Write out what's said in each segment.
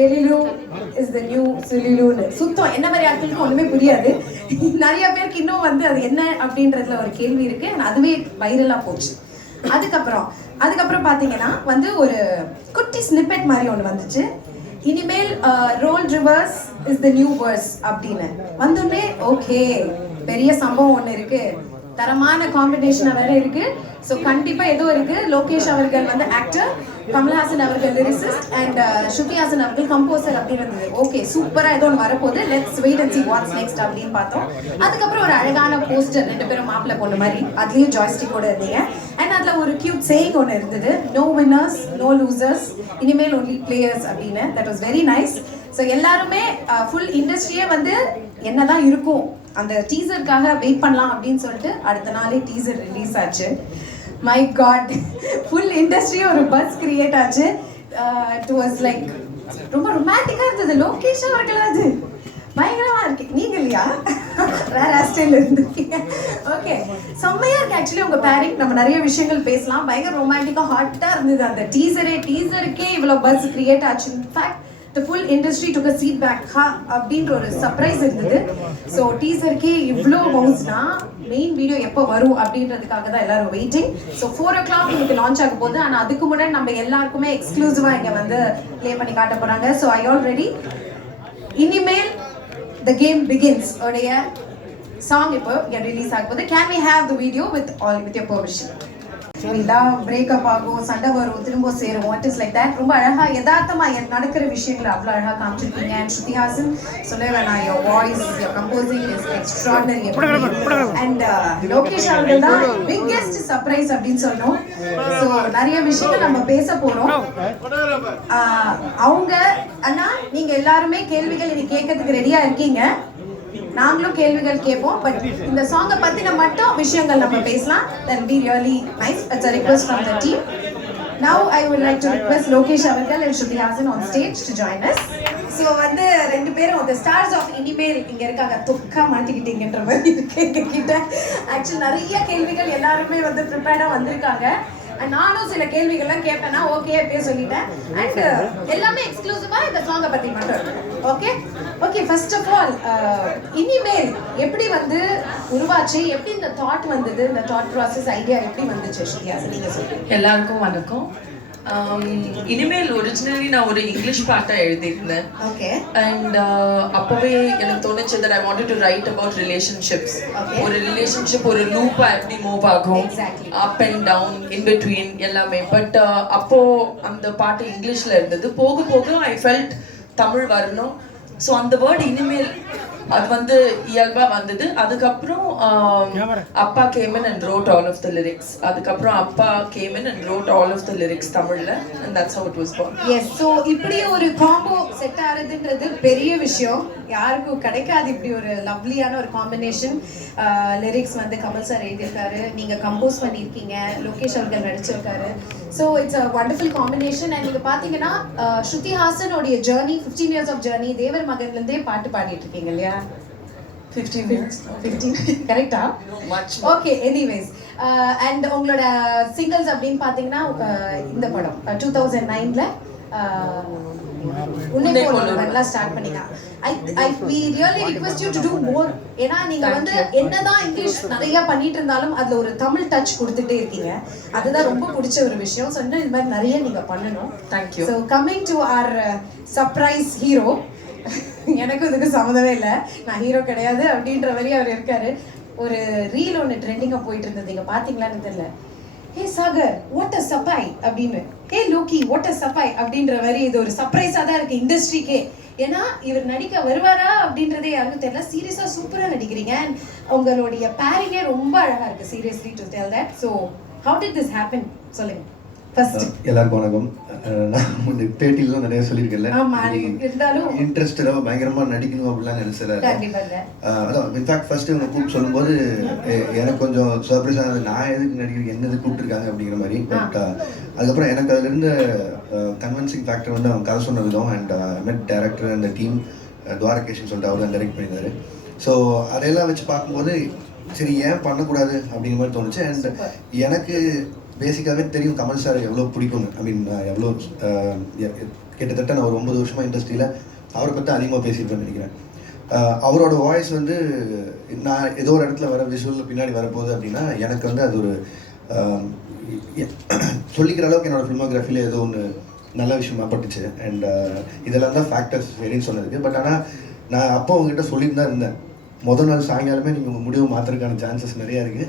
டெலிலு is the new சுலிலுன்னு சுத்தம் என்ன மாதிரி ஆட்களுக்கு ஒன்றுமே புரியாது. நிறைய பேருக்கு இன்னும் வந்து அது என்ன அப்படின்றதுல ஒரு கேள்வி இருக்கு. அதுவே வைரலாக போச்சு. அதுக்கப்புறம் பார்த்தீங்கன்னா வந்து ஒரு குட்டி ஸ்னிப்பெட் மாதிரி ஒன்று வந்துச்சு. இனிமேல் role reverse is the new verse அப்படின்னு வந்தோடனே ஓகே பெரிய சம்பவம் ஒன்று இருக்கு, தரமான காம்பினேஷனாக வேற இருக்கு. ஸோ கண்டிப்பாக ஏதோ இருக்கு. லோகேஷ் அவர்கள் வந்து ஆக்டர், கமல்ஹாசன் அவர்கள் லிரிசிஸ்ட் அண்ட் ஸ்ருதி ஹாசன் அவர்கள் கம்போசர் அப்படின்னு இருந்தது. ஓகே சூப்பராக ஏதோ ஒன்று வரப்போகுது, let's wait and see what's next அப்படின்னு பார்த்தோம். அதுக்கப்புறம் ஒரு அழகான போஸ்டர், 2 பேரும் மாப்பிள்ளை பொண்ணு மாதிரி, அதுலேயும் ஜாய்ஸ்டிக்கோட இருந்தீங்க. அண்ட் அதில் ஒரு கியூட் சேயிங் ஒன்று இருந்தது, நோ வின்னர்ஸ் நோ லூசர்ஸ், இனிமேல் ஒன்லி பிளேயர்ஸ் அப்படின்னு. That was very nice. So எல்லாருமே ஃபுல் இண்டஸ்ட்ரியே வந்து என்னதான் இருக்கும் அந்த டீசருக்காக வெயிட் பண்ணலாம் அப்படின்னு சொல்லிட்டு அடுத்த நாளே டீசர் ரிலீஸ் ஆச்சு. மை காட், ஃபுல் இண்டஸ்ட்ரியே ஒரு பஸ் கிரியேட் ஆச்சு. இட் வாஸ் லைக் ரொம்ப ரொமான்டிக்காக இருந்தது. லோகேஷ் அவர்கள் அது பயங்கரமாக இருக்கு. நீங்க இல்லையா, வேற ஹேர்ஸ்டைல் இருந்திருக்கீங்க. ஓகே செம்மையா இருக்கு. ஆக்சுவலி உங்க பேரிங் நம்ம நிறைய விஷயங்கள் பேசலாம். பயங்கர ரொமான்டிக்காக ஹாட்டாக இருந்தது அந்த டீசருக்கே இவ்வளோ பஸ் கிரியேட் ஆச்சு. In fact the full industry took a seat back அப்படின்ற ஒரு சர்ப்ரைஸ் இருந்தது. ஸோ டீசருக்கே இவ்வளோ மவுஸ்னா மெயின் வீடியோ எப்போ வரும் அப்படின்றதுக்காக தான் எல்லாரும் வெயிட்டிங். ஸோ 4 o'clock உங்களுக்கு லான்ச் ஆக போகுது. ஆனால் அதுக்கு முன்னாடி நம்ம எல்லாருக்குமே எக்ஸ்க்ளூசிவாக இங்கே வந்து ப்ளே பண்ணி காட்ட போகிறாங்க. So I all ready. இனிமேல் த கேம் பிகின்ஸ் உடைய சாங் இப்போ இங்கே ரிலீஸ் ஆக போகுது. Can we have the video with your permission? Breakup ஆகும், சண்டை வரும், திரும்ப சேரும், இட் இஸ் லைக் தட். ரொம்ப அழகா யதார்த்தமா நடக்கிற விஷயங்களை அவ்வளோ அழகா காமிச்சிருக்கீங்க. அண்ட் ஸ்ருதி ஹாசன் சொல்ல வேணாம், your voice, your composing is extraordinary. And Lokesh அவர்கள் தான் பிக்கெஸ்ட் சர்ப்ரைஸ் அப்படின்னு சொன்னோம். ஸோ நிறைய விஷயங்கள் நம்ம பேச போறோம். அவங்க அண்ணா நீங்க எல்லாருமே கேள்விகள் இனி கேட்கறதுக்கு ரெடியா இருக்கீங்க. நாங்களும் கேள்விகள் கேட்போம். பட் இந்த சாங்கை பத்தின மட்டும் விஷயங்கள் நம்ம பேசலாம். That will be really nice. It's a request from the team. Now I would like to request Lokesh Avarkal and Shruti Haasan on stage to join us. So வந்து 2 பேரும் the stars of இனிமேல் இங்க இருக்காங்க. தொக்கா மாட்டிக்கிட்டீங்கன்ற மாதிரி இருக்கு எங்ககிட்ட. Actually நிறைய கேள்விகள் எல்லாருமே வந்து ப்ரிப்பேர்டா வந்திருக்காங்க. நானும் சில கேள்விகள்லாம் கேட்பேன்னா ஓகே அப்படியே சொல்லிட்டேன். அண்ட் எல்லாமே எக்ஸ்க்ளூசிவா இந்த சாங்கை பத்தி மட்டும். Okay okay first of all இனிமேல் எப்படி வந்து உருவாச்சு, எப்படி இந்த தாட் வந்தது, இந்த தாட் ப்ராசஸ் ஐடியா எப்படி வந்துச்சு ஸ்ரீயா நீங்க சொல்லுங்க. எல்லாருக்கும் வணக்கம். இனிமேல் ஒரிஜினலி நான் ஒரு இங்கிலீஷ் பாட்டா எழுதியிருந்தேன். ஓகே அண்ட் அப்பவே எனக்கு தோணுச்சு that I wanted to write about relationships. ஒரு ரிலேஷன்ஷிப் ஒரு லூப்பா எப்படி மூவ் ஆகும், up and down, in between எல்லாமே. பட் அப்போ அந்த பாட்டு இங்கிலீஷ்ல இருந்தது. போக போக ஐ ஃபெல்ட் தமிழ் வரணும். ஸோ அந்த வேர்டு இனிமேல் அது வந்து இயல்பா வந்தது. அதுக்கப்புறம் அப்பா came in and wrote all of the lyrics. அதுக்கப்புறம் அப்பா came in and wrote all of the lyrics தமிழ்ல, and that's how it was born. Yes, so இப்படி ஒரு காம்போ செட் ஆறதுன்றது பெரிய விஷயம். யாருக்கும் கிடைக்காது இப்படி ஒரு லவ்லியான ஒரு காம்பினேஷன். லிரிக்ஸ் வந்து கமல் சார் எழுதியிருக்காரு, நீங்க கம்போஸ் பண்ணியிருக்கீங்க, லோகேஷ் அவர்கள் நடிச்சிருக்காரு. So it's a wonderful combination. And நீங்க பாத்தீங்கன்னா ஸ்ருதி ஹாசனோடைய ஜேர்னி, 15 years ஆஃப் ஜேர்னி, தேவர் மகன்லேருந்தே பாட்டு பாடிட்டு இருக்கீங்க இல்லையா? 15 years. 15 கரெக்டா? Okay anyways. அண்ட் உங்களோட சிங்கிள்ஸ் அப்படின்னு பார்த்தீங்கன்னா இந்த படம் 2009ல உன்னை போல ஸ்டார்ட் பண்ணீங்க. we really request you to do more. ஏன்னா நீங்க வந்து என்னதான் இங்கிலீஷ் நிறைய பண்ணிட்டு இருந்தாலும் அதுல ஒரு தமிழ் டச் கொடுத்துட்டே இருக்கீங்க. அதுதான் ரொம்ப பிடிச்ச ஒரு விஷயம். ஸோ இன்னும் இது மாதிரி நிறைய நீங்க பண்ணணும். Thank you. So coming to our surprise hero. எனக்கும் இதுக்கு சம்மந்தமே இல்லை, நான் ஹீரோ கிடையாது அப்படின்ற மாதிரி அவர் இருக்காரு. ஒரு ரீல் ஒன்று ட்ரெண்டிங்காக போயிட்டு இருந்தது, நீங்க பாத்தீங்களான்னு தெரியல. ஹே சாகர் வாட் அ சர்ப்ரைஸ் அப்படின்னு, ஹே லோக்கி வாட் அ சர்ப்ரைஸ் அப்படின்ற மாதிரி இது ஒரு சர்ப்ரைஸாக தான் இருக்கு இண்டஸ்ட்ரிக்கே. ஏன்னா இவர் நடிக்க வருவாரா அப்படின்றதே யாருக்கும் தெரியல. சீரியஸா சூப்பரா நடிக்கிறீங்க. அண்ட் உங்களுடைய பேரிங்கே ரொம்ப அழகா இருக்கு. Seriously to tell that. So how did this happen சொல்லுங்க. எல்லாருக்கும் வணக்கம். நான் முன்னே பேட்டிலாம் நிறைய சொல்லியிருக்கேன்ல, இன்ட்ரெஸ்டடாக பயங்கரமாக நடிக்கணும் அப்படிலாம் நினைச்சல. அதான் இன்ஃபேக்ட் ஃபர்ஸ்ட் இவங்க கூப்பிட்டு சொல்லும்போது எனக்கு கொஞ்சம் சர்ப்ரைஸ் ஆனது, நான் எதுக்கு நடிக்கிறேன், என்னது கூப்பிட்டுருக்காங்க அப்படிங்கிற மாதிரி. பட் அதுக்கப்புறம் எனக்கு அதுல இருந்த கன்வின்சிங் ஃபேக்டர் வந்து அவங்க கதை சொன்ன விதம். அண்ட் மெட் டைரக்டர் அந்த டீம் துவாரகேஷ்னு சொல்லிட்டு அவர் தான் டைரக்ட் பண்ணியிருந்தாரு. ஸோ அதையெல்லாம் வச்சு பார்க்கும்போது சரி ஏன் பண்ணக்கூடாது அப்படிங்கிற மாதிரி தோணுச்சு. அண்ட் எனக்கு பேசிக்காகவே தெரியும் கமல் சார் எவ்வளோ பிடிக்கும்னு. ஐ மீன் எவ்வளோ கிட்டத்தட்ட நான் ஒரு 9 வருஷமாக இண்டஸ்ட்ரியில் அவரை பற்றி அதிகமாக பேசியிருப்பேன்னு நினைக்கிறேன். அவரோட வாய்ஸ் வந்து நான் ஏதோ ஒரு இடத்துல வர விஷுவல் பின்னாடி வரப்போகுது அப்படின்னா எனக்கு வந்து அது ஒரு சொல்லிக்கிற அளவுக்கு என்னோடய ஃபில்மோகிராஃபியில் ஏதோ ஒன்று நல்ல விஷயமா பட்டுச்சு. அண்ட் இதெல்லாம் தான் ஃபேக்டர்ஸ் சரின்னு சொன்னதுக்கு. பட் ஆனால் நான் அப்போ உங்ககிட்ட சொல்லிட்டு தான் இருந்தேன், முதல் நாள் சாயங்காலமே நீங்கள் உங்கள் முடிவு மாற்றுறதுக்கான சான்சஸ் நிறையா இருக்குது.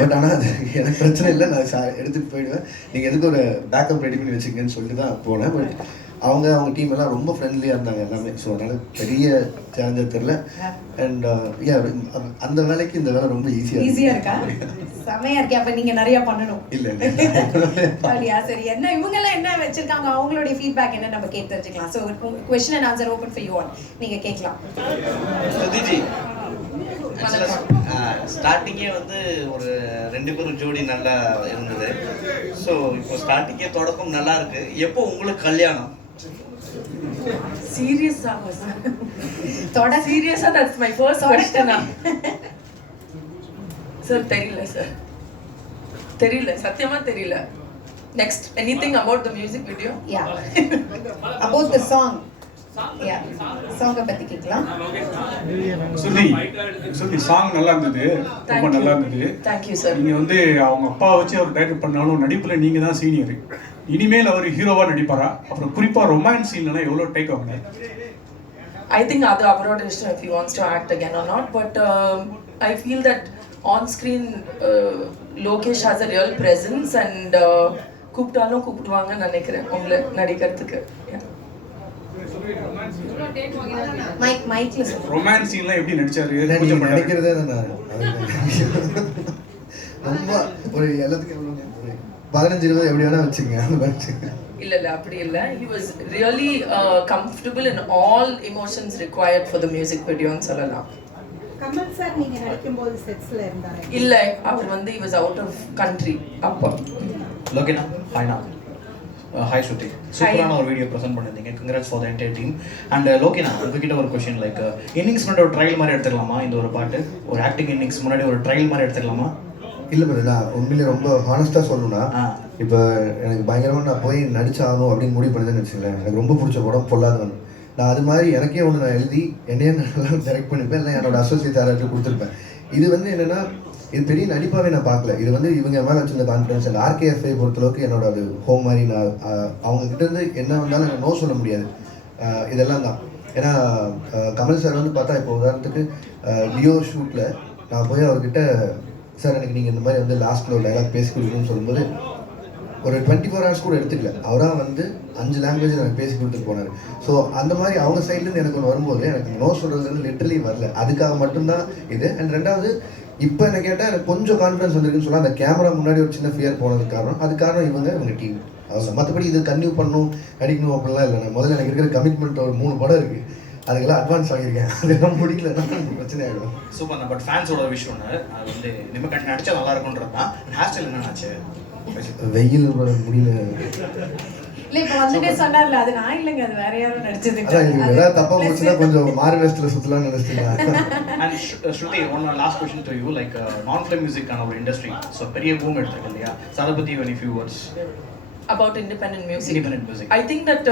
பட் ஆனால் அது எனக்கு பிரச்சனை இல்லை, நான் எடுத்துகிட்டு போயிடுவேன், நீங்கள் எதுக்கு ஒரு பேக்கப் ரெடி பண்ணி வச்சுக்கங்கன்னு சொல்லிட்டு தான் போனேன். பட் அவங்க டீம் எல்லாம் ரொம்ப ஃப்ரெண்ட்லியாக இருந்தாங்க எல்லாமே. ஸோ அதனால் பெரிய சேலஞ்சர் தெரில. அண்ட் அந்த வேலைக்கு இந்த வேலை ரொம்ப ஈஸியாக இருக்கா? செமையாக இருக்கே. அப்போ நீங்கள் நிறையா பண்ணணும். இல்லை அப்படியா? சரி, என்ன இவங்கெல்லாம் என்ன வச்சுருக்காங்க, அவங்களுடைய ஃபீட்பேக் என்ன நம்ம கேட்டு தெரிஞ்சுக்கலாம். So question and answer open for you all, நீங்கள் கேட்கலாம். சுதிஜி, ஸ்டார்டிங்கே வந்து ஒரு 2 பேரும் ஜோடி நல்லா இருந்தது. ஸோ இப்போ ஸ்டார்டிங்கே தொடக்கம் நல்லா இருக்கு. எப்போ உங்களுக்கு கல்யாணம்? சீரியஸா சீரியஸா that's my first question. Sir தெரியல சார், தெரியல, சத்தியமா தெரியல. Next anything about the music video? Yeah, about the song. Yeah, சாங்க பத்தி கேட்கலாம். சுதி சாங் நல்லா இருந்தது, ரொம்ப நல்லா இருந்தது. Thank you sir. நீங்க வந்து அவங்க அப்பா வச்சு அவர் டைரக்ட் பண்ணாலும் நடிப்புல நீங்க தான் சீனியர். இனிமேல் அவர் ஹீரோவா நடிப்பாரா? அப்புறம் குறிப்பா ரொமான்ஸ் சீன்லாம் எவ்வளவு டேக் ஆகுங்க? I think அது அவரோட இஷ்டம் if he wants to act again or not, but I feel that on screen Lokesh has a real presence and கூப்பிட்டாலும் கூப்பிடுவாங்கன்னு நினைக்கிறேன் உங்களை நடிக்கிறதுக்கு. மைக்ல ரொமான்ஸ் சீன்லாம் எப்படி நடிச்சாரு? நினைக்கிறதே தான் ரொம்ப ஒரு எல்லாத்துக்கும் 15-20 எப்படி வேணா வச்சுங்க. இல்ல அப்படி இல்ல. He was really comfortable in all emotions required for the music video ன்னு சொல்லலாம். கமல் சார் நீங்க நடிக்கும்போது செட்ஸ்ல இருந்தாரு? இல்ல, அவர் வந்து he was out of country அப்போ. லோகேனா, ஹாய்னா. ஹாய் ஸ்ருதி, சூப்பரான ஒரு வீடியோ ப்ரெசென்ட் பண்ணிருந்தீங்க. Congrats for the entire team. And லோகேனா, உங்ககிட்ட ஒரு கொஸ்டின், லைக் இன்னிங்ஸ் முன்னாடி ஒரு ட்ரையல் மாதிரி எடுத்துக்கலாமா? இந்த ஒரு பாட்டு ஒரு ஆக்டிங் இன்னிங்ஸ் முன்னாடி ஒரு ட்ரையல் மாதிரி எடுத்துக்கலாமா? இல்லை பிரதர், நான் உண்மையிலே ரொம்ப ஹானஸ்ட்டாக சொல்லணும்னா, இப்போ எனக்கு பயங்கரமாக நான் போய் நடிச்சாகணும் அப்படின்னு முடிவு பண்ணதுன்னு வச்சுக்கலேன். எனக்கு ரொம்ப பிடிச்ச படம் பொல்லாதவன். நான் அது மாதிரி எனக்கே ஒன்று நான் எழுதி என்னையே நல்லா டைரக்ட் பண்ணிப்பேன், இல்லை என்னோட அசோசியேட் யாராச்சும் கொடுத்துருப்பேன். இது வந்து என்னென்னா, இது பெரிய நடிப்பாகவே நான் பார்க்கல. இது வந்து இவங்க மேலே வச்சிருந்த கான்ஃபிடன்ஸ். அந்த ஆர்கேஎஃப்ஐ பொறுத்தளவுக்கு என்னோட அது ஹோம் மாதிரி. நான் அவங்கக்கிட்டேருந்து என்ன வந்தாலும் எனக்கு நோ சொல்ல முடியாது. இதெல்லாம் தான். ஏன்னா கமல் சார் வந்து பார்த்தா, இப்போ உதாரணத்துக்கு லியோ ஷூட்டில் நான் போய் அவர்கிட்ட, சார் எனக்கு நீங்கள் இந்த மாதிரி வந்து லாஸ்ட்டில் ஒரு டைலாக் பேசி கொடுக்கணும்னு சொல்லும்போது ஒரு 24 hours கூட எடுத்துக்கல. அவராக வந்து 5 லாங்குவேஜ் எனக்கு பேசி கொடுத்துட்டு போனார். ஸோ அந்த மாதிரி அவங்க சைட்லேருந்து எனக்கு ஒன்று வரும்போது எனக்கு நோ சொல்கிறது லிட்டரலி வரல. அதுக்காக மட்டும்தான் இது. அண்ட் ரெண்டாவது, இப்போ என்ன கேட்டால் எனக்கு கொஞ்சம் கான்ஃபிடன்ஸ் வந்துருக்குன்னு சொல்லலாம். அந்த கேமரா முன்னாடி ஒரு சின்ன ஃபியர் போனதுக்கு காரணம், அது காரணம் இவங்க டீம். அவங்க மற்றபடி இது கன்டினியூ பண்ணணும் நடிக்கணும் அப்படிலாம் இல்லை. நான் முதல்ல எனக்கு இருக்கிற கமிட்மெண்ட் ஒரு 3 படம் இருக்குது, அதுக்கெல்லாம் அட்வான்ஸ் வாங்கியிருக்கேன். அதெல்லாம் முடிக்கலன்னா பிரச்சனை ஆகிடும். சூப்பர். பட் ஃபேன்ஸோட விஷயம் ஒன்று, அது வந்து இனிமேல் கட்டி நடிச்சா நல்லா இருக்குன்றது தான். ஹேர் ஸ்டைல் என்னன்னாச்சு? வெயில் முடியல. இல்லை, இப்போ வந்துட்டே சொன்னார்ல, அது நான் இல்லைங்க, அது வேற யாரும் நடிச்சது. அதான் இது ஏதாவது தப்பாக போச்சுன்னா கொஞ்சம் மாறு வேஸ்ட்டில் சுற்றலாம்னு நினச்சிட்டீங்களா? And Shruti, one last question to you, like நான் ஃபிலிம் மியூசிக்கான ஒரு இண்டஸ்ட்ரி ஸோ பெரிய பூம் எடுத்துருக்கு இல்லையா? ஸோ அதை பற்றி any few words about independent music. Independent music. I think that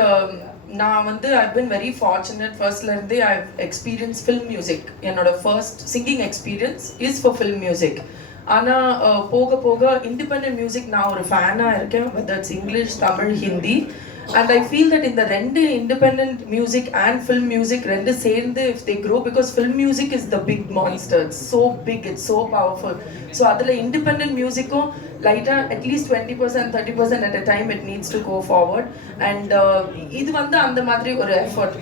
நான் வந்து I've been very fortunate. Firstல இருந்தே I've experienced film music. என்னோட first singing experience is for film music. ஆனா போக போக independent music நான் ஒரு ஃபேனா இருக்கேன், whether it's English, Tamil, Hindi. And I feel that in the ரெண்டு independent music and film music ரெண்டு சேர்ந்து if they grow, because film music is the big monster, it's so big, it's so powerful. So அதில் independent musicum lighter at least 20% 30% at a time it needs to go forward. And இது வந்து அந்த மாதிரி ஒரு effort.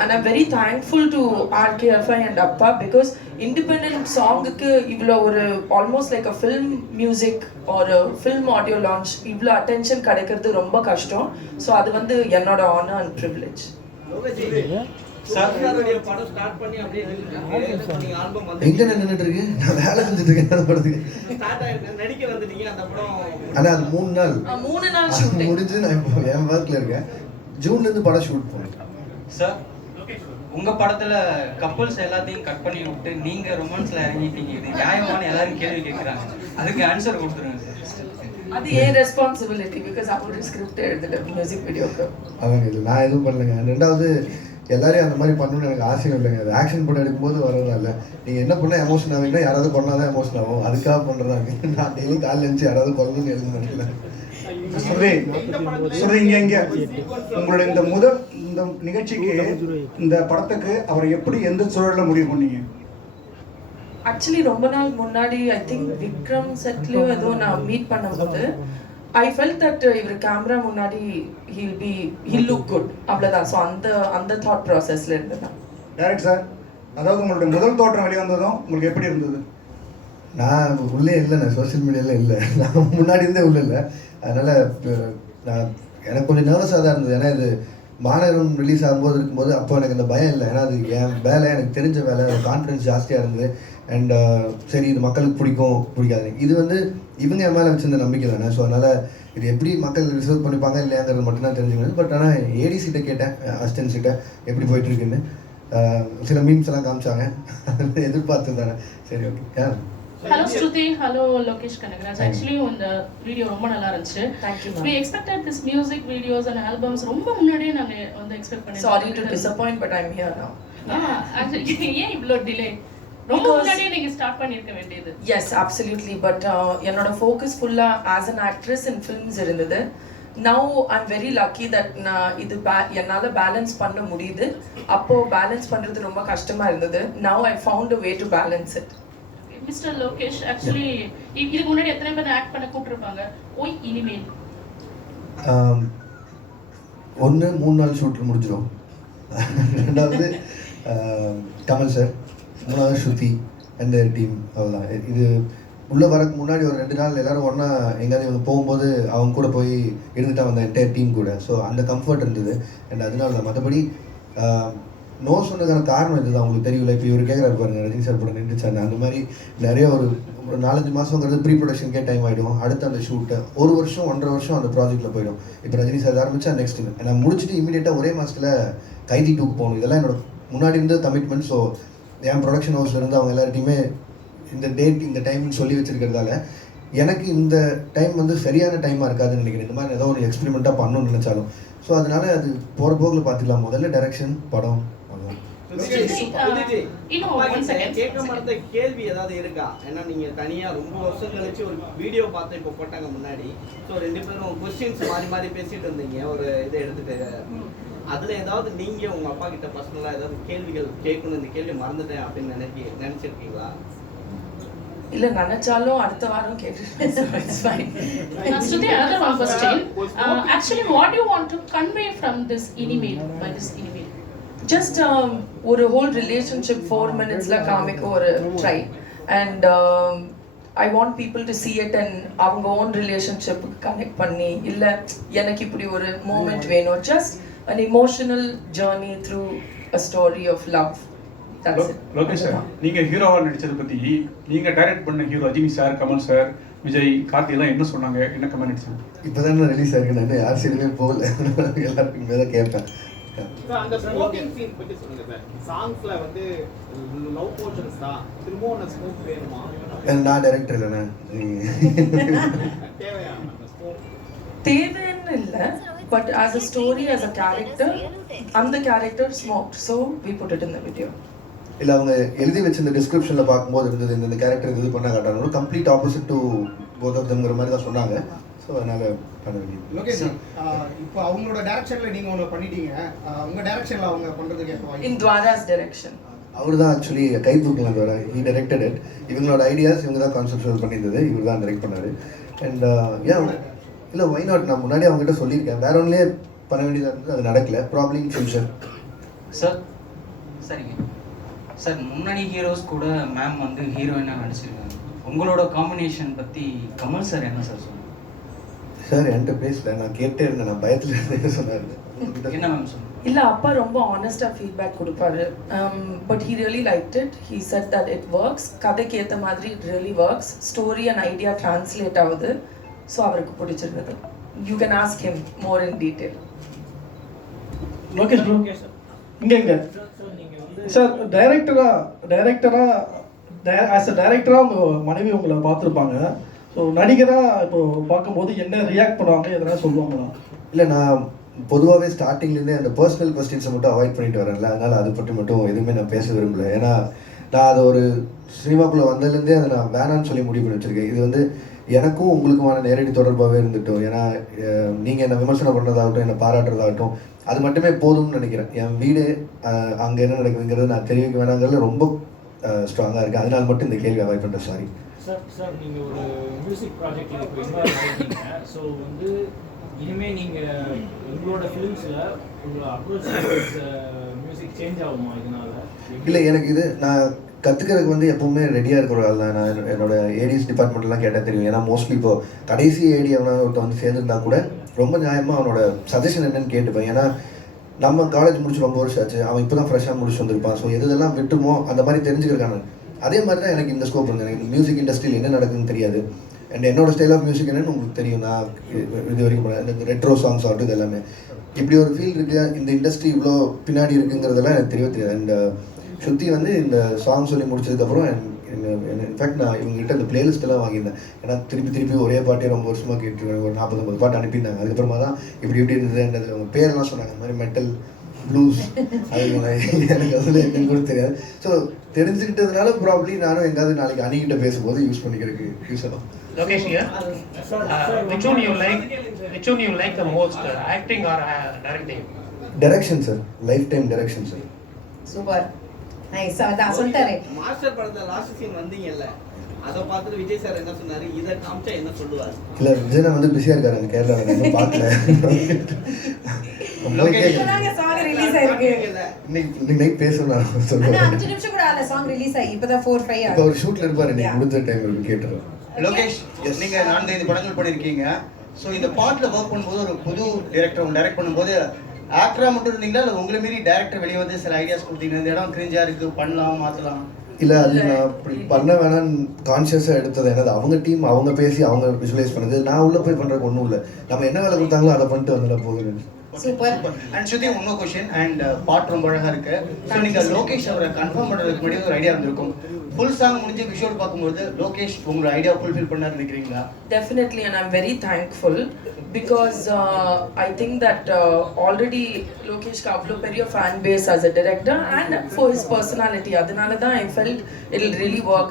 And I'm very thankful to RKFI and Appa, because independent songக்கு இவ்வளோ ஒரு almost like a film music or a film audio launch இவ்வளோ attention கிடைக்கிறது ரொம்ப கஷ்டம். ஸோ அது வந்து என்னோட honor and privilege. எங்க நின்றுட்டு இருக்கு? நான் வேலை செஞ்சுட்டு இருக்கேன் படத்துக்கு. ஆனா அது 3 நாள் ஷூட்டிங் முடிஞ்சு நான் இப்போ என் ஒர்க்ல இருக்கேன். ஜூன்ல இருந்து படம் ஷூட் பண்ணேன். சார், உங்க படத்துல கப்பல்ஸ் எல்லாத்தையும் கட் பண்ணி விட்டு நீங்க ரொமான்ஸ்ல இறங்கிட்டீங்க, இது நியாயமான எல்லாரும் கேள்வி கேட்கறாங்க, அதுக்கு ஆன்சர் கொடுத்துருங்க சார். அது ஏன் ரெஸ்பான்சிபிலிட்டி பிகாஸ் அவரோட ஸ்கிரிப்ட் எழுதிட்டு மியூசிக் வீடியோக்கு. அவங்க இது நான் எதுவும் பண்ணலைங்க. ரெண்டாவது எல்லாரையும் அந்த மாதிரி பண்ணணும்னு எனக்கு ஆசையும் இல்லைங்க. அது ஆக்ஷன் படம் எடுக்கும்போது வரதில்ல. நீங்கள் என்ன பண்ணால் எமோஷன் ஆவீங்கன்னா யாராவது பண்ணால் தான் எமோஷன் ஆகும். அதுக்காக பண்ணுறாங்க. நான் டெய்லி காலையில் இருந்துச்சு யாராவது பண்ணணும்னு எழுத மாட்டேன். சுருதி இங்கே உங்களுடைய இந்த நிகழ்ச்சிக்கு இந்த படத்துக்கு அவர் எப்படி எந்த சூழலில் முடிவு பண்ணீங்க? ஆக்சுவலி ரொம்ப நாள் முன்னாடி ஐ திங்க் விக்ரம் செட்லயோ ஏதோ நான் மீட் பண்ணும்போது ஐ ஃபெல்ட் தட் இவர் கேமரா முன்னாடி ஹில் லுக் குட் அவ்வளோதான். ஸோ அந்த தாட் ப்ராசஸ்ல இருந்தேன். டைரக்ட் சார், அதாவது உங்களுடைய முதல் தோற்றம் வெளிவந்ததும் உங்களுக்கு எப்படி இருந்தது? நான் உள்ளே இல்லை, நான் சோஷியல் மீடியாவில் இல்லை, நான் முன்னாடி இருந்தே உள்ளே இல்லை. அதனால் நான் எனக்கு கொஞ்சம் நர்வஸாக தான் இருந்தது. ஏன்னா இது மாநகரம் ரிலீஸ் ஆகும்போது இருக்கும்போது அப்போ எனக்கு அந்த பயம் இல்லை. ஏன்னா அது என் வேலை, எனக்கு தெரிஞ்ச வேலை, கான்ஃபிடன்ஸ் ஜாஸ்தியாக இருந்தது. அண்ட் சரி இது மக்களுக்கு பிடிக்காது. இது வந்து இவங்க என் மேலே வச்சிருந்த நம்பிக்கை தானே. ஸோ அதனால் இது எப்படி மக்கள் ரிசர்வ் பண்ணிப்பாங்க இல்லையாங்கிறது மட்டும்தான் தெரிஞ்சுக்கணும். பட் ஆனால் ஏடிசிட்ட கேட்டேன், அசிஸ்டன்ட்ஸிட்ட எப்படி போயிட்டுருக்குன்னு. சில மீம்ஸ் எல்லாம் காமிச்சாங்க, எதிர்பார்த்து தானே. சரி okay. Hello Shruti, hello Lokesh Kanagaraj. Actually இந்த வீடியோ ரொம்ப நல்லா இருந்துச்சு. Thank you. We expected this music videos and albums ரொம்ப முன்னாடியே நாங்க வந்து எக்ஸ்பெக்ட் பண்ணிருந்தோம். Sorry to disappoint but I'm here now. Actually ஏன் இவ்ளோ டிலே? ரொம்ப முன்னாடியே நீங்க ஸ்டார்ட் பண்ணிருக்க வேண்டியது. Yes, absolutely. But என்னோட focus full-ஆ as an actress in films இருந்தது. Now I'm very lucky that நான் இது என்னால பேலன்ஸ் பண்ண முடியுது. அப்போ பேலன்ஸ் பண்றது ரொம்ப கஷ்டமா இருந்தது. Now I found a way to balance it. Mister Lokesh, actually இதுக்கு முன்னாடி எத்தனை பேர் ஆக்ட் பண்ண கூப்பிட்டுருப்பாங்க? ஓய் இனிமேல் 3 நாள் ஷூட்டில் முடிஞ்சிடும். ரெண்டாவது கமல் சார், 3வது ஸ்ருதி அந்த டீம், அவ்வளோதான். இது உள்ளே வரக்கு முன்னாடி ஒரு 2 நாள் எல்லோரும் ஒன்றா எங்கேயாவது இவங்க போகும்போது அவங்க கூட போய் இருந்துட்டா வந்த என்டையர் டீம் கூட. ஸோ அந்த கம்ஃபர்ட் இருந்தது. அண்ட் அதனால தான். மற்றபடி நோ சொன்னதுக்கான காரணம் இதுதான். உங்களுக்கு தெரியல, இப்போ இவர் கேட்குறாரு பாருங்க, ரஜினி சார் கூட நின்றுச்சாங்க. அந்த மாதிரி நிறைய ஒரு 4-5 மாதங்கிறது ப்ரீ ப்ரொடக்ஷனுக்கே டைம் ஆகிடும். அடுத்து அந்த ஷூட்டை 1 வருஷம் 1.5 வருஷம் அந்த ப்ராஜெக்ட்டில் போயிடும். இப்போ ரஜினி சார் ஆரம்பித்தா நெக்ஸ்ட் நான் முடிச்சுட்டு இமீடியட்டாக ஒரே மாதத்தில் கைதி 2 போகணும். இதெல்லாம் என்னோட முன்னாடி இருந்த கமிட்மெண்ட். ஸோ என் ப்ரொடக்ஷன் ஹவுஸில் இருந்து அவங்க எல்லார்ட்டையுமே இந்த டேட் இந்த டைம்னு சொல்லி வச்சுருக்கிறதால எனக்கு இந்த டைம் வந்து சரியான டைமாக இருக்காதுன்னு நினைக்கிறேன். இந்த மாதிரி ஏதோ ஒரு எக்ஸ்பெரிமெண்ட்டாக பண்ணணும்னு நினச்சாலும். ஸோ அதனால் அது போகிற போக்கில் பார்த்துக்கலாம். முதல்ல டைரக்ஷன், படம். கேட்க மாட்ட கேள்வி ஏதாவது இருக்கா? ஏன்னா நீங்க தனியா ரொம்ப வருஷம் கழிச்சு ஒரு வீடியோ பார்த்து இப்போ போட்டாங்க முன்னாடி. ஸோ 2 பேரும் கொஸ்டின்ஸ் மாறி பேசிட்டு இருந்தீங்க ஒரு இதை எடுத்துட்டு. அதுல ஏதாவது நீங்க உங்க அப்பா கிட்ட பர்சனலா ஏதாவது கேள்விகள் கேட்கணும், இந்த கேள்வி மறந்துட்டேன் அப்படின்னு நினைச்சிருக்கீங்களா? இல்ல நினைச்சாலும் அடுத்த வாரம் கேட்டுட்டேன். So it's fine. Shruti, another one question. Actually, what do you want to convey from this email, by this email? Just ஒரு whole relationship 4 minutesல காமிக்க ஒரு try. And I want people to see it and அவங்க own relationship connect பண்ணி, இல்ல எனக்கு இப்படி ஒரு moment வேணும். Just an emotional journey through a story of love. Lokesh sir, நீங்க ஹீரோவா நடிச்சதை பத்தி நீங்க டைரக்ட் பண்ண hero Rajini sir, Kamal sir, Vijay, Karthi எல்லாம் என்ன சொன்னாங்க, என்ன கமெண்ட் அடிச்சாங்க? இப்போதான் ரிலீஸ் ஆயிருக்கு. நான் யார் சைடுமே போகல, எல்லாருக்குமே தான் கேட்பேன். அந்த ஸ்மோக்கிங் சீன் பத்தி சொல்லுங்க சார். சாங்ஸ்ல வந்து லவ் போர்ஷன்ஸ் தான், திரும்பவும் அந்த ஸ்மோக் வேணுமா? நான் டைரக்டர் இல்லைண்ணே, தேவைன்னு இல்லை. But as a story, as a character, அந்த character smoked, so we put it in the video. இல்லை அவங்க எழுதி வச்சிருந்த டிஸ்கிரிப்ஷனில் பார்க்கும்போது இருந்தது இந்த கேரக்டர் இது பண்ண காட்டாங்க. Complete opposite to both of தம்ங்கிற மாதிரி தான் சொன்னாங்க. ஸோ அதனால் பண்ண வேண்டியது. லோகேஷ், இப்போ அவங்களோட டைரக்ஷனில் நீங்கள் ஒன்று பண்ணிட்டீங்க, உங்கள் டைரக்ஷனில் அவங்க பண்ணுறதுக்கு எப்போ? In Dwara's direction. அவர் தான் ஆக்சுவலி கை தூக்கலாம் தவிர ஹீ டைரக்டட் இட். இவங்களோட ஐடியாஸ் இவங்க தான் கான்செப்ட் பண்ணியிருந்தது, இவர் தான் டைரக்ட் பண்ணார். அண்ட் ஏன் இல்லை ஒய் நாட், நான் முன்னாடி அவங்ககிட்ட சொல்லியிருக்கேன், வேற ஒன்றுலேயே பண்ண வேண்டியதாக இருந்தது, அது நடக்கல. Problem in future. சார் சரிங்க சார், முன்னணி ஹீரோஸ் கூட மேம் வந்து ஹீரோயினாக நடிச்சிருக்காங்க. உங்களோட காம்பினேஷன் பற்றி கமல் சார் என்ன சார் சொன்னாங்க? சார் என்கிட்ட பேசல, நான் கேட்டே இருந்தேன், நான் பயத்தில் இருந்தேன் சொன்னார். என்ன மேம் சொன்னாங்க? இல்லை, அப்பா ரொம்ப ஆனஸ்டாக ஃபீட்பேக் கொடுப்பாரு. But he really like it. He set that it works, கதைக்கு ஏற்ற மாதிரி it really works, story and idea translate ஆகுது. ஸோ அவருக்கு பிடிச்சிருந்தது. You can ask him more in detail. Lokesh bro, இங்கே சார் டைரக்டராக ஆஸ் அ டைரக்டராக உங்கள் மனைவி உங்களை பார்த்துருப்பாங்க. ஸோ ஸோ நடிகராக இப்போ பார்க்கும்போது என்ன ரியாக்ட் பண்ணுவாங்க எதனா சொல்லுவாங்களா? இல்லை, நான் பொதுவாகவே ஸ்டார்டிங்லேருந்தே அந்த பர்சனல் கொஸ்டின்ஸை மட்டும் அவாய்ட் பண்ணிட்டு வரேன்ல, அதனால் அதை பற்றி மட்டும் எதுவுமே நான் பேச விரும்பல. ஏன்னா நான் அது ஒரு சினிமாக்குள்ளே வந்ததுலேருந்தே அதை நான் வேணான்னு சொல்லி முடிவு பண்ணி வச்சுருக்கேன். இது வந்து எனக்கும் உங்களுக்குமான நேரடி தொடர்பாகவே இருந்துட்டோம். ஏன்னா நீங்கள் என்னை விமர்சனம் பண்ணுறதாகட்டும், என்னை பாராட்டுறதாகட்டும், அது மட்டுமே போதும்னு நினைக்கிறேன். என் வீடு அங்கே என்ன நடக்குதுங்கிறது நான் தெரிவிக்க வேணாங்கிறதுல ரொம்ப ஸ்ட்ராங்காக இருக்குது. அதனால மட்டும் இந்த கேள்வி அவாய்ட் பண்ணுறேன். Sorry sir. நீங்கள் ஒரு மியூசிக் ப்ராஜெக்டில் இப்போ இன்வால்வ் ஆகிட்டீங்க. ஸோ வந்து இனிமேல் நீங்கள் உங்களோட ஃபிலிம்ஸில் உங்களோட அப்ரோச் மியூசிக் சேஞ்ச் ஆகுமா இதனால? இல்லை, எனக்கு இது நான் கற்றுக்கிறதுக்கு வந்து எப்போவுமே ரெடியாக இருக்கிற ஆள் தான். நான் என்னோட ஏடிஎஸ் டிபார்ட்மெண்ட்லாம் கேட்டால் தெரியும். ஏன்னா மோஸ்ட்லி இப்போ கடைசி ஏடி அவனை ஒருத்தன் வந்து சேர்ந்துருந்தா கூட ரொம்ப நியாயமாக அவனோட சஜஷன் என்னன்னு கேட்டுப்பேன். ஏன்னா நம்ம காலேஜ் முடிச்சு ரொம்ப வருஷம் ஆச்சு, அவன் இப்போ தான் ஃப்ரெஷ்ஷாக முடிச்சு வந்திருப்பான். ஸோ எதெல்லாம் விட்டுமோ அந்த மாதிரி தெரிஞ்சுக்கிறக்கான அதே மாதிரி தான் எனக்கு இந்த ஸ்கோப் இருந்தது. எனக்கு மியூசிக் இண்டஸ்ட்ரியில் என்ன நடக்குதுன்னு தெரியாது. அண்ட் என்னோட ஸ்டைல் ஆஃப் மியூசிக் என்னன்னு உங்களுக்கு தெரியும். நான் இது வரைக்கும் இந்த ரெட்ரோ சாங்ஸ் ஆகட்டும், இது எல்லாமே இப்படி ஒரு ஃபீல் இருக்குது. இந்த இண்டஸ்ட்ரி இவ்வளோ பின்னாடி இருக்குங்கிறதெல்லாம் எனக்கு தெரியவே தெரியாது. அண்ட் ஸ்ருதி வந்து இந்த சாங் சொல்லி முடிச்சதுக்கப்புறம் இன்ஃபேக்ட் நான் இவங்ககிட்ட இந்த பிளேலிஸ்ட்டெல்லாம் வாங்கியிருந்தேன். ஏன்னா திருப்பி ஒரே பாட்டே ரொம்ப வருஷமாக கேட்டுருவேன். ஒரு 40-50 பாட்டு அனுப்பியிருந்தாங்க. அதுக்கப்புறமா தான் இப்படி இருந்தது அவங்க பேரெல்லாம் சொன்னாங்க. இந்த மாதிரி மெட்டல் ப்ளூஸ் அது எனக்கு அதில் என்னன்னு கூட தெரியாது. ஸோ தெரிஞ்சுக்கிட்டதுனால ப்ராப்ளி நானும் எங்காவது நாளைக்கு அணிகிட்ட பேசும்போது யூஸ் பண்ணிக்கிறதுக்கு யூஸ் ஆகும். Lokesh here. Which one you like the most, acting or directing? Direction sir, lifetime direction sir. Super. Nice. அதான் சொல்லிட்டாரு. மாஸ்டர் படத்துல லாஸ்ட் சீன் வந்தீங்கல்ல, அதை பார்த்துட்டு விஜய் சார் என்ன சொன்னாரு? இதை காமிச்சா என்ன சொல்லுவார்? இல்லை, விஜய் வந்து பிஸியாக இருக்காரு அந்த கேரளாவில், இன்னும் பார்க்கல. சாங் ரிலீஸ் ஆயிருக்கு. இன்னைக்கு நைட் பேசணும் நான் சொல்லுவேன். 5 நிமிஷம் கூட ஆகல சாங் ரிலீஸ் ஆகி. இப்போதான் 4-5 இப்போ ஒரு ஷூட்ல இருப்பாரு. இன்னைக்கு முடிஞ்ச டைம் இருக்கு கேட்டுறேன். லோகேஷ், நீங்க 4-5 படங்கள் பண்ணிருக்கீங்க. ஸோ இந்த பாட்டில் ஒர்க் பண்ணும்போது ஒரு புது டைரக்டர் டைரக்ட் பண்ணும்போது ஆக்டரா மட்டும் இருந்தீங்களா, இல்லை உங்களை மீறி டைரக்டர் வெளியே வந்து சில ஐடியாஸ் கொடுத்தீங்க, இந்த இடம் கிரிஞ்சா இருக்கு, பண்ணலாம், மாற்றலாம்? இல்லை, அது நான் அப்படி பண்ண வேணான்னு கான்ஷியஸாக எடுத்தது. என்னது அவங்க டீம் அவங்க பேசி அவங்க விஷுவலைஸ் பண்ணது. நான் உள்ளே போய் பண்ணுறதுக்கு ஒன்றும் இல்லை. நம்ம என்ன வேலை கொடுத்தாங்களோ அதை பண்ணிட்டு வந்துட போகுது. சூப்பர். அண்ட் ஸ்ருதி, இன்னொரு கொஸ்டின். அண்ட் பாட் ரொம்ப அழகாக இருக்கு. ஸோ நீங்கள் லோகேஷ் அவரை கன்ஃபார்ம் பண்ணுறதுக்கு முன்னாடி ஒரு ஐடியா இருந்திருக்கும். ஃபுல் சாங் முடிஞ்சு விஷுவல் பார்க்கும்போது லோகேஷ் உங்களோட ஐடியா ஃபுல்ஃபில் பண்ணார் நினைக்கிறீங்களா? Definitely, and I'm very thankful because I think that already Lokesh ka avlo periya fan base as a director and for his personality, adanala da I felt it'll really work.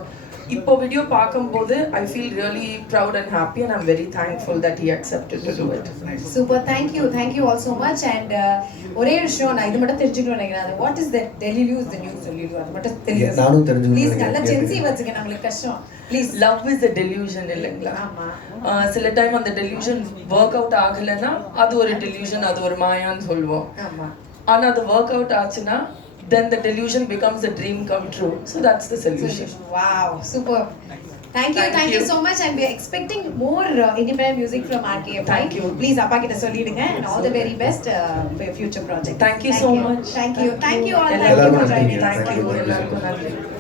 இப்போ video பார்க்கும்போது I feel really proud and happy and I'm very thankful that he accepted to do it. Super. Thank you all so much. And ஒரே விஷயம் நான் இது மட்டும் தெரிஞ்சுக்கணும்னு நினைக்கிறேன். What is that Delulu is the new Delulu? அது மட்டும் தெரியும். நானும் தெரிஞ்சுக்கணும். ப்ளீஸ் நல்ல ஜென்சி வச்சுக்க, நம்மளுக்கு கஷ்டம். Please. Love is a delusion இல்லைங்களா? ஆமா. சில டைம் அந்த delusion work out ஆகலனா அது ஒரு delusion, அது ஒரு மாயான்னு சொல்லுவோம். ஆமா. ஆனா அது work out ஆச்சுனா then the delusion becomes a dream come true. So that's the solution. Wow, super. Thank you so much, and we are expecting more independent music from RKF. Thank you. Please appa kitta sollidunga, and all the very best for your future project. Thank you so much. Thank you all. Thank you for joining us. Thank you.